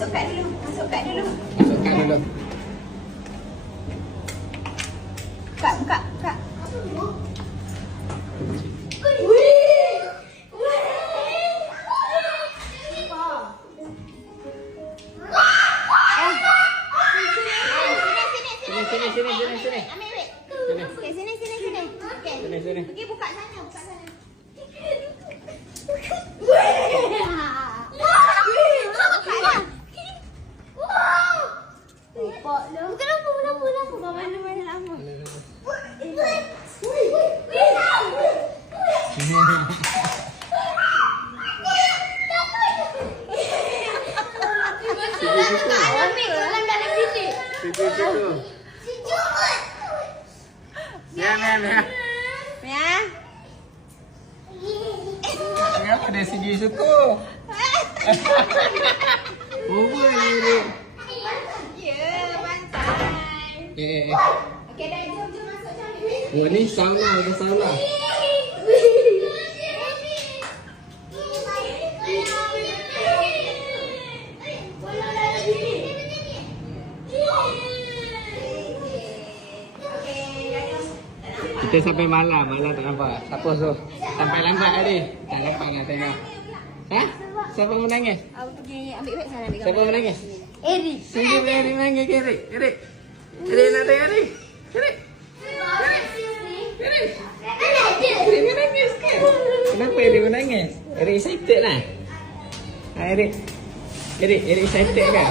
Masuk kad dulu. Masukkan dulu. Buka. Sini. Ambil wait. Sini. Okey, sini. Okey. Sini. Pergi buka sana. Kenapa? Mana lama? Ambil kolam dalam bilik. Situ. Ya. Kenapa dia segi suku? Boleh. Ya, bantai. Okey, dah jom masuk jom. Oh, ni sauna, ada sauna. Kita sampai malam tak nampak. Siapa tu? Sampai lambat tadi. Tak nampak nak tengok. Ha? Siapa menangis? Aku pergi ambil wet sana. Siapa menangis? Eri. Sini Eri menangis ke Eri? Eri nak tengok Eri? Eri menangis ke? Kenapa Eri menangis? Eri excited lah. Ha Eri excited ke?